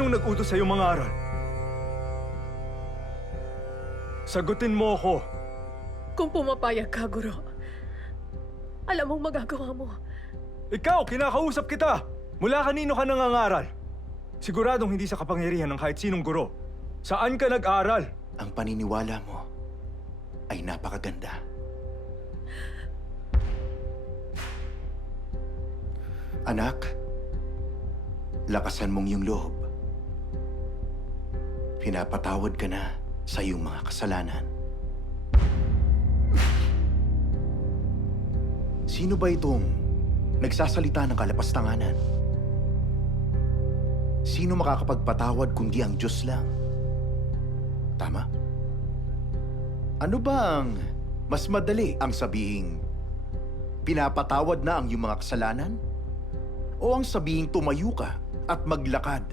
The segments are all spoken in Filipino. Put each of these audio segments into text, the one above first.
Sinong nag-utos sa'yo mangaral? Sagutin mo ako. Kung pumapayag ka, Guro, alam mong magagawa mo. Ikaw, kinakausap kita! Mula kanino ka nangangaral? Siguradong hindi sa kapangyarihan ng kahit sinong guro. Saan ka nag-aral? Ang paniniwala mo ay napakaganda. Anak, lakasan mong iyong loob. Pinapatawad ka na sa iyong mga kasalanan. Sino ba itong nagsasalita ng kalapastanganan? Sino makakapagpatawad kundi ang Diyos lang? Tama? Ano bang mas madali ang sabihing pinapatawad na ang iyong mga kasalanan? O ang sabihing tumayo ka at maglakad?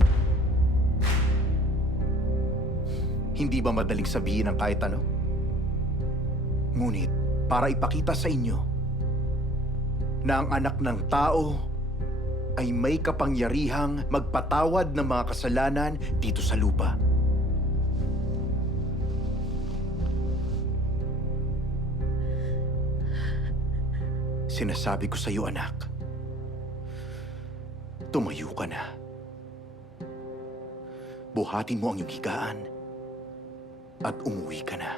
Hindi ba madaling sabihin ang kahit ano? Ngunit para ipakita sa inyo na ang anak ng tao ay may kapangyarihang magpatawad ng mga kasalanan dito sa lupa. Sinasabi ko sa iyo, anak, tumayo ka na. Buhatin mo ang iyong higaan at umuwi ka na.